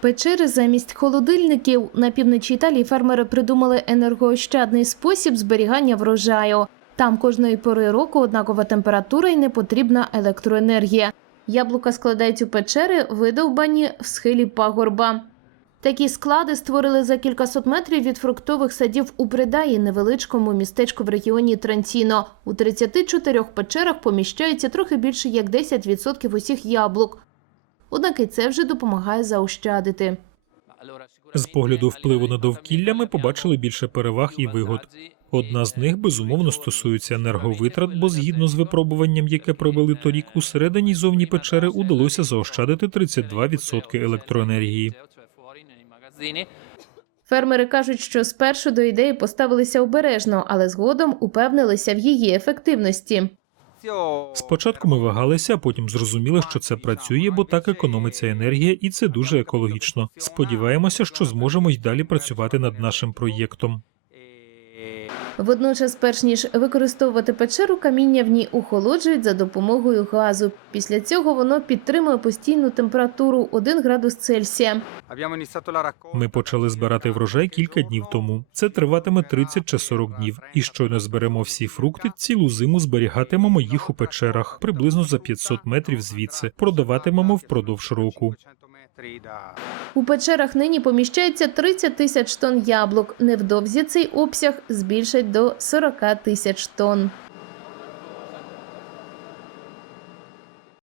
Печери замість холодильників на півночі Італії фермери придумали енергоощадний спосіб зберігання врожаю. Там кожної пори року однакова температура і не потрібна електроенергія. Яблука складають у печери, видовбані в схилі пагорба. Такі склади створили за кількасот метрів від фруктових садів у Придаї, невеличкому містечку в регіоні Трантіно. У 34 печерах поміщається трохи більше як 10% усіх яблук. Однак і це вже допомагає заощадити. З погляду впливу на довкілля ми побачили більше переваг і вигод. Одна з них безумовно стосується енерговитрат, бо згідно з випробуванням, яке провели торік, усередині й зовні печери удалося заощадити 32% електроенергії. Фермери кажуть, що спершу до ідеї поставилися обережно, але згодом упевнилися в її ефективності. Спочатку ми вагалися, потім зрозуміли, що це працює, бо так економиться енергія, і це дуже екологічно. Сподіваємося, що зможемо й далі працювати над нашим проєктом. Водночас, перш ніж використовувати печеру, каміння в ній охолоджують за допомогою газу. Після цього воно підтримує постійну температуру 1 градус Цельсія. Ми почали збирати врожай кілька днів тому. Це триватиме 30 чи 40 днів. І щойно зберемо всі фрукти, цілу зиму зберігатимемо їх у печерах, приблизно за 500 метрів звідси. Продаватимемо впродовж року. У печерах нині поміщається 30 тисяч тонн яблук. Невдовзі цей обсяг збільшать до 40 тисяч тонн.